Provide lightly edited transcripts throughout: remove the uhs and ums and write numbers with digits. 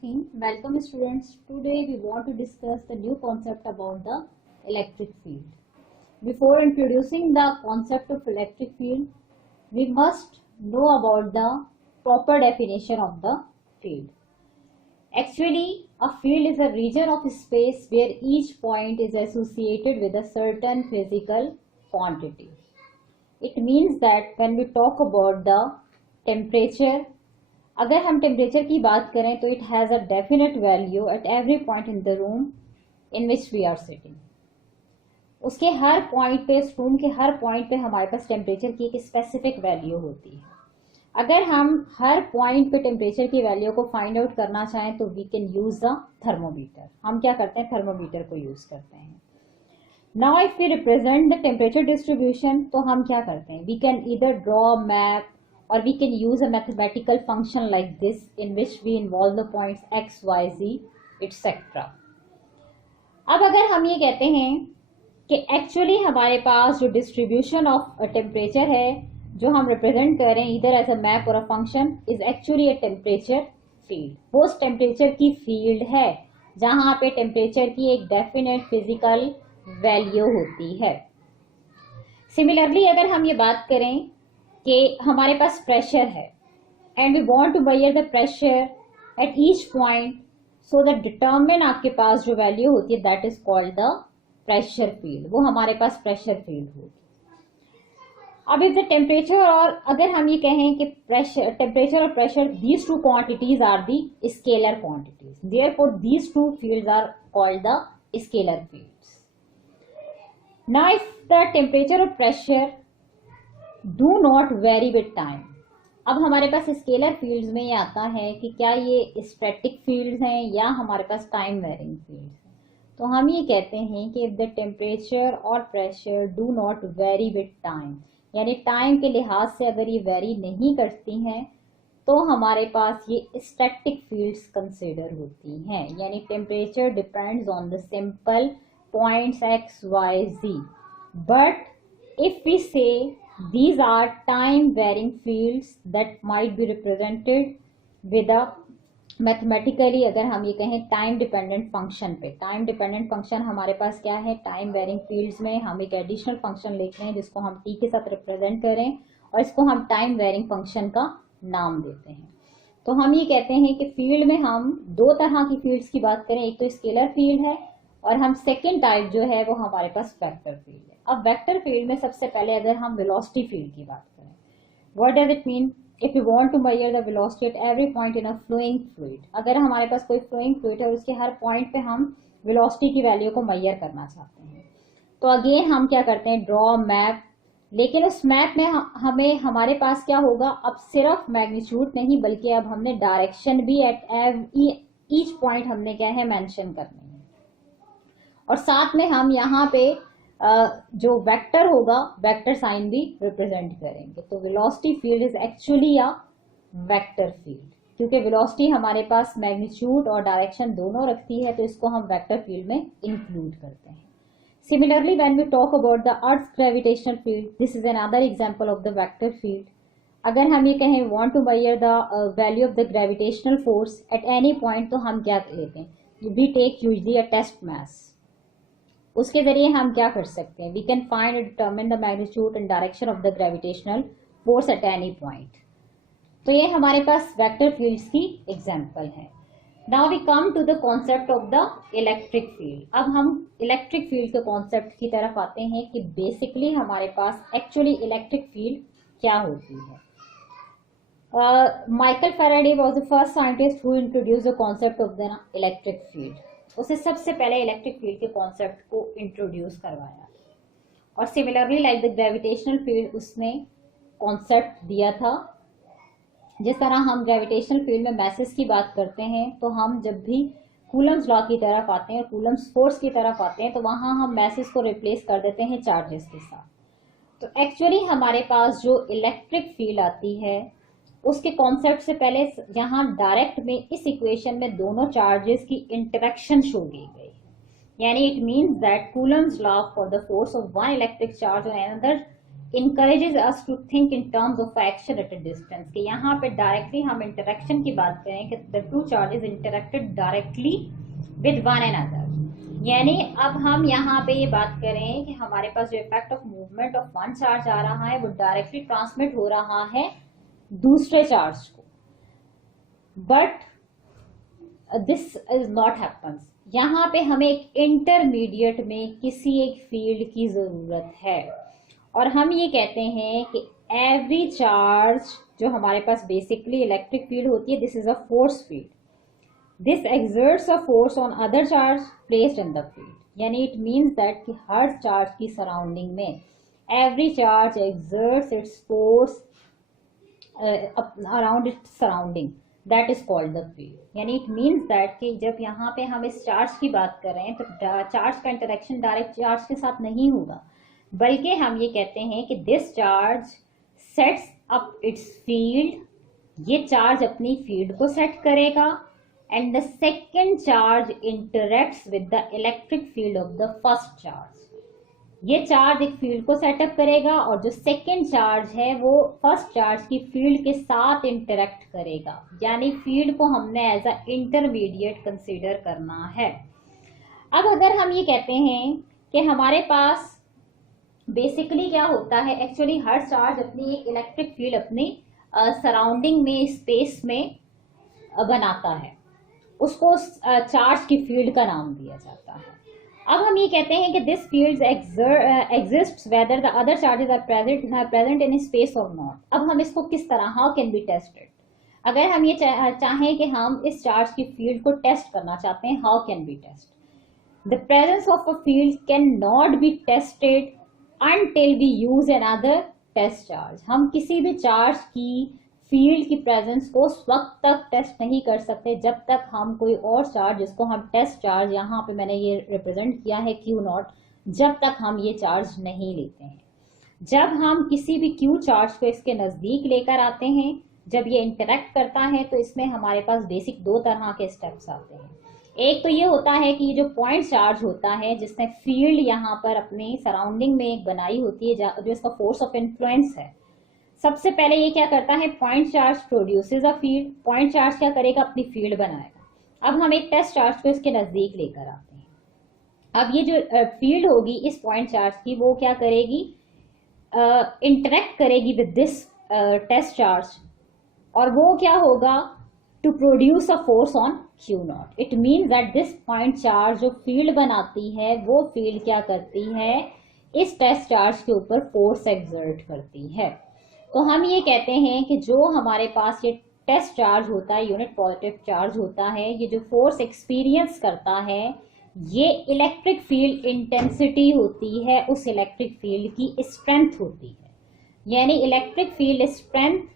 Welcome students. Today we want to discuss the new concept about the electric field. Before introducing the concept of electric field, we must know about the proper definition of the field. Actually, a field is a region of space where each point is associated with a certain physical quantity. It means that when we talk about the temperature, अगर हम temperature की बात करें तो it has a definite value at every point in the room in which we are sitting. उसके हर point पे, इस रूम के हर पॉइंट पे हमारे पास टेम्परेचर की एक स्पेसिफिक वैल्यू होती है. अगर हम हर पॉइंट पे टेम्परेचर की वैल्यू को फाइंड आउट करना चाहें तो we can use the thermometer. हम क्या करते हैं, थर्मोमीटर को यूज करते हैं. Now if we represent the temperature distribution, तो हम क्या करते हैं, we can either draw map or we can use a mathematical function like this in which we involve the points x, y, z, etc. अब अगर हम ये कहते हैं कि एक्चुअली हमारे पास जो डिस्ट्रीब्यूशन ऑफ टेम्परेचर है जो हम रिप्रेजेंट कर रहे हैं इधर एज अ मैप और a function is actually a temperature field. वो उस टेम्परेचर की फील्ड है जहां पे टेम्परेचर की एक डेफिनेट फिजिकल वैल्यू होती है. सिमिलरली अगर हम ये बात करें कि हमारे पास प्रेशर है and we want to measure the pressure at each point, so that determine आपके पास जो वैल्यू होती है that is called the pressure field. वो हमारे पास प्रेशर फील्ड होगी. अब इफ द टेम्परेचर, और अगर हम ये कहें कि प्रेशर, टेम्परेचर और pressure, these two quantities are the scalar quantities, therefore these two fields are called the scalar fields. Now if the temperature और pressure do not vary with time, अब हमारे पास स्केलर फील्ड्स में ये आता है कि क्या ये स्टैटिक फील्ड्स हैं या हमारे पास टाइम वेरिंग फील्ड्स हैं. तो हम ये कहते हैं कि इफ द टेम्परेचर और pressure do not vary with time, यानी टाइम के लिहाज से अगर ये वेरी नहीं करती हैं तो हमारे पास ये स्टैटिक फील्ड्स कंसिडर होती हैं. यानी temperature depends on the simple points X Y Z, but if we say these are time varying fields that might be represented with a mathematically, अगर हम ये कहें टाइम डिपेंडेंट फंक्शन पे, time dependent function हमारे पास क्या है, time varying fields में हम एक एडिशनल फंक्शन लेते हैं जिसको हम टी के साथ रिप्रेजेंट करें और इसको हम टाइम वेरिंग फंक्शन का नाम देते हैं. तो हम ये कहते हैं कि फील्ड में हम दो तरह की फील्ड्स की बात करें, एक तो स्केलर फील्ड है और हम सेकेंड टाइप जो है वो हमारे पास वेक्टर फील्ड है. अब वेक्टर फील्ड में सबसे पहले अगर हम वेलोसिटी फील्ड की बात करें, what does it mean, if you want to measure the velocity at every point in a flowing fluid, अगर हमारे पास कोई फ्लोइंग फ्लूइड है और उसके हर पॉइंट पे हम वेलोसिटी की वैल्यू को मेजर करना चाहते हैं तो अगेन हम क्या करते हैं, ड्रॉ मैप. लेकिन उस मैप में हमें, हमारे पास क्या होगा, अब सिर्फ मैग्नीट्यूड नहीं बल्कि अब हमने डायरेक्शन भी एट ईच पॉइंट हमने क्या है मेंशन करनी है. और साथ में हम यहाँ पे जो वेक्टर होगा वेक्टर साइन भी रिप्रेजेंट करेंगे. तो velocity field is actually a vector field, क्योंकि वेलोसिटी हमारे पास मैग्नीट्यूड और डायरेक्शन दोनों रखती है तो इसको हम वेक्टर फील्ड में इंक्लूड करते हैं. Similarly when we talk about the earth gravitational field, this is another example of the vector field. अगर हम ये कहें want to measure the value of the gravitational force at any point, तो हम क्या लेते हैं, we take usually a test mass. उसके जरिए हम क्या कर सकते हैं, we can find and determine the magnitude and direction of the gravitational force at any point. तो ये हमारे पास वेक्टर फील्ड्स की एग्जांपल है. Now we come to the concept of the electric field. अब हम इलेक्ट्रिक फील्ड के concept की तरफ आते हैं कि बेसिकली हमारे पास एक्चुअली इलेक्ट्रिक फील्ड क्या होती है. Michael Faraday was the first scientist who introduced the concept of the electric field. उसे सबसे पहले इलेक्ट्रिक फील्ड के कॉन्सेप्ट को इंट्रोड्यूस करवाया. और similarly like the gravitational field उसने कॉन्सेप्ट दिया था. जिस तरह हम ग्रेविटेशनल फील्ड में मैसेज की बात करते हैं तो हम जब भी कूलम्स लॉ की तरफ आते हैं और कूलम्स फोर्स की तरफ आते हैं तो वहां हम मैसेज को रिप्लेस कर देते हैं चार्जेस के साथ. तो एक्चुअली हमारे पास जो इलेक्ट्रिक फील्ड आती है उसके कॉन्सेप्ट से पहले यहाँ डायरेक्ट में इस इक्वेशन में दोनों चार्जेस की इंटरेक्शन शो की गई. यानी it means that Coulomb's law for the force of one electric charge on another encourages us to think in terms of action at a distance, कि यहाँ पे डायरेक्टली हम इंटरेक्शन की बात करें कि the two charges interacted directly with one another, यानी अब हम यहाँ पे ये बात करें कि हमारे पास जो effect of movement of one charge आ रहा है वो डायरेक्टली ट्रांसमिट हो रहा है दूसरे चार्ज को, but this is not happens. यहाँ पे हमें एक इंटरमीडिएट में किसी एक फील्ड की जरूरत है, और हम ये कहते हैं कि एवरी चार्ज जो हमारे पास बेसिकली इलेक्ट्रिक फील्ड होती है, this is a force field, this exerts a force on other charge placed in the field, यानी इट मीन्स दैट कि हर चार्ज की सराउंडिंग में every charge exerts its force around its surrounding, that is called the field. यानी it means that कि जब यहाँ पे हम इस चार्ज की बात करें तो चार्ज का इंटरेक्शन डायरेक्ट चार्ज के साथ नहीं होगा, बल्कि हम ये कहते हैं कि this charge sets up it's field, ये चार्ज अपनी फील्ड को सेट करेगा, and the second charge interacts with the electric field of the first charge. ये चार्ज एक फील्ड को सेटअप करेगा और जो सेकेंड चार्ज है वो फर्स्ट चार्ज की फील्ड के साथ इंटरेक्ट करेगा, यानी फील्ड को हमने एज अ इंटरमीडिएट कंसीडर करना है। अब अगर हम ये कहते हैं कि हमारे पास बेसिकली क्या होता है, एक्चुअली हर चार्ज अपनी एक इलेक्ट्रिक फील्ड अपनी सराउंडिंग में स्पेस में बनाता है, उसको चार्ज की फील्ड का नाम दिया जाता है। अब हम ये कहते हैं कि this field exists whether the other charges are present in space और नॉट। अब हम इसको किस तरह, हाउ कैन बी टेस्टेड, अगर हम ये चाहें कि हम इस चार्ज की फील्ड को टेस्ट करना चाहते हैं, how can be test, the presence of a field can not be tested until we use another test charge। हम किसी भी चार्ज की फील्ड की प्रेजेंस को उस वक्त तक टेस्ट नहीं कर सकते जब तक हम कोई और चार्ज, जिसको हम टेस्ट चार्ज यहाँ पे मैंने ये रिप्रेजेंट किया है Q नॉट, जब तक हम ये चार्ज नहीं लेते हैं। जब हम किसी भी Q चार्ज को इसके नजदीक लेकर आते हैं, जब ये इंटरेक्ट करता है, तो इसमें हमारे पास बेसिक दो तरह के स्टेप्स आते हैं। एक तो ये होता है कि जो पॉइंट चार्ज होता है जिसने फील्ड यहाँ पर अपनी सराउंडिंग में एक बनाई होती है, जो इसका फोर्स ऑफ इन्फ्लुएंस है, सबसे पहले ये क्या करता है, point charge produces a field, point charge क्या करेगा, अपनी फील्ड बनाएगा। अब हम एक टेस्ट चार्ज को इसके नजदीक लेकर आते हैं। अब ये जो फील्ड होगी इस पॉइंट चार्ज की, वो क्या करेगी, इंटरेक्ट करेगी विद दिस टेस्ट चार्ज, और वो क्या होगा, to produce a force on Q naught. It means that this point charge जो फील्ड बनाती है, वो फील्ड क्या करती है, इस टेस्ट चार्ज के ऊपर फोर्स एक्सर्ट करती है। तो हम ये कहते हैं कि जो हमारे पास ये टेस्ट चार्ज होता है, यूनिट पॉजिटिव चार्ज होता है, ये जो फोर्स एक्सपीरियंस करता है, ये इलेक्ट्रिक फील्ड इंटेंसिटी होती है, उस इलेक्ट्रिक फील्ड की स्ट्रेंथ होती है। यानी electric field strength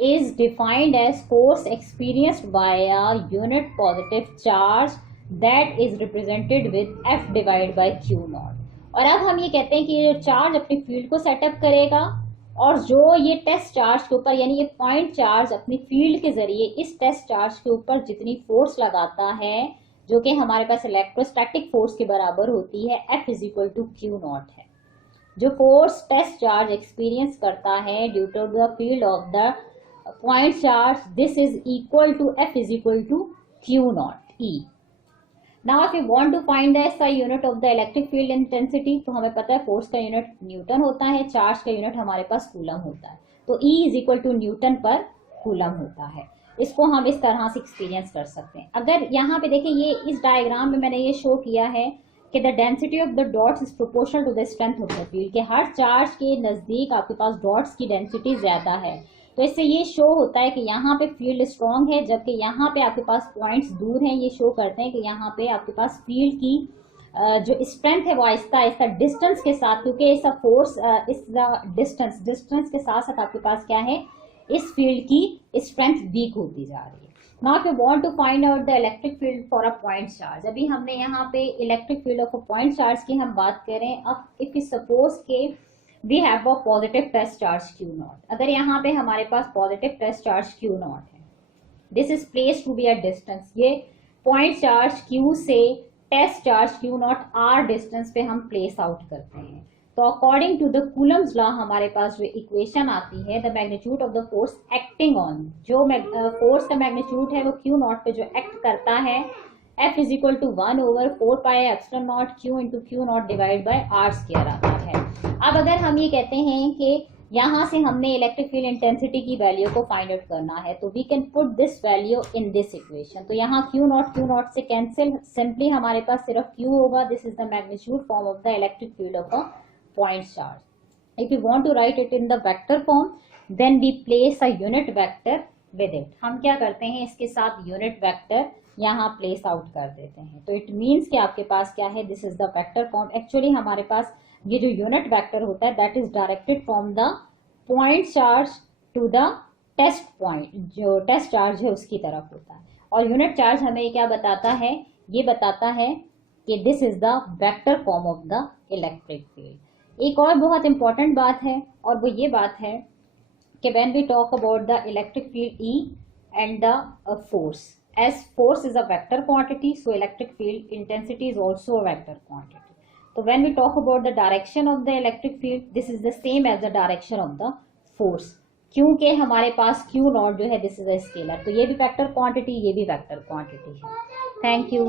is defined as force experienced by a unit positive charge that is represented with F divided by Q naught। और अब हम ये कहते हैं कि ये जो चार्ज अपनी फील्ड को सेटअप करेगा, और जो ये टेस्ट चार्ज के ऊपर, यानी ये पॉइंट चार्ज अपनी फील्ड के जरिए इस टेस्ट चार्ज के ऊपर जितनी फोर्स लगाता है, जो कि हमारे पास इलेक्ट्रोस्टैटिक फोर्स के बराबर होती है, F is equal to Q naught है। जो फोर्स टेस्ट चार्ज एक्सपीरियंस करता है due to the field of the point charge, this is equal to F is equal to Q naught E। Now if you want to find the SI unit of the electric field intensity, तो हमें पता है force का unit Newton होता है, charge का unit हमारे पास coulomb होता है, तो E is equal to newton per coulomb होता है। इसको हम इस तरह से एक्सपीरियंस कर सकते हैं। अगर यहाँ पे देखें, ये इस डायग्राम में मैंने ये शो किया है कि the density of the dots is proportional to the strength of the field, कि हर चार्ज के नजदीक आपके पास डॉट्स की डेंसिटी ज्यादा है, तो इससे ये शो होता है कि यहाँ पे फील्ड स्ट्रॉन्ग है, जबकि यहाँ पे आपके पास पॉइंट्स दूर हैं। ये शो करते हैं कि यहाँ पे आपके पास फील्ड की जो स्ट्रेंथ है वो आहिस्ता आहिस्ता डिस्टेंस के साथ, क्योंकि इसका फोर्स इस डिस्टेंस के साथ साथ आपके पास क्या है, इस फील्ड की स्ट्रेंथ वीक होती जा रही है। Now if you want to find out the electric field for a point charge, अभी हमने यहाँ पे electric field of a point charge की हम बात करें। अब इफ यू सपोज के we have a positive test charge Q naught, अगर यहाँ पे हमारे पास positive test charge Q naught है, this is place to be a distance, ये पॉइंट चार्ज Q से test charge Q naught R distance पे हम प्लेस आउट करते हैं। तो तो according to the Coulomb's law हमारे पास जो इक्वेशन आती है, the magnitude of the force acting on, जो फोर्स का मैग्नीट्यूड है वो क्यू नॉट पे जो एक्ट करता है, F is equal to 1/4πε0 Q into Q naught divide by r square आता है। अब अगर हम ये कहते हैं कि यहाँ से हमने इलेक्ट्रिक फील्ड इंटेंसिटी की वैल्यू को फाइंड आउट करना है, तो we can put this value in this equation. तो यहाँ क्यू नॉट से कैंसिल, सिंपली हमारे पास सिर्फ क्यू होगा। This is the magnitude form of the electric field of a point charge. If you want to write it in the vector form, then we place a unit vector with it. हम क्या करते हैं, इसके साथ unit vector यहाँ place out कर देते हैं। तो इट मीन्स कि आपके पास क्या है, this is the vector form. Actually हमारे पास ये जो यूनिट वेक्टर होता है that is directed from the point charge to the test point, जो टेस्ट चार्ज है उसकी तरफ होता है। और यूनिट चार्ज हमें क्या बताता है, ये बताता है कि this is the vector form of the electric field. एक और बहुत इंपॉर्टेंट बात है, और वो ये बात है कि when we talk about the electric field E and the force, as force is a vector quantity, so electric field intensity is also a vector quantity. So when we talk about the direction of the electric field, this is the same as the direction of the force, क्योंकि हमारे पास Q not जो है this is a scalar, तो ये भी vector quantity, ये भी vector quantity है। Thank you.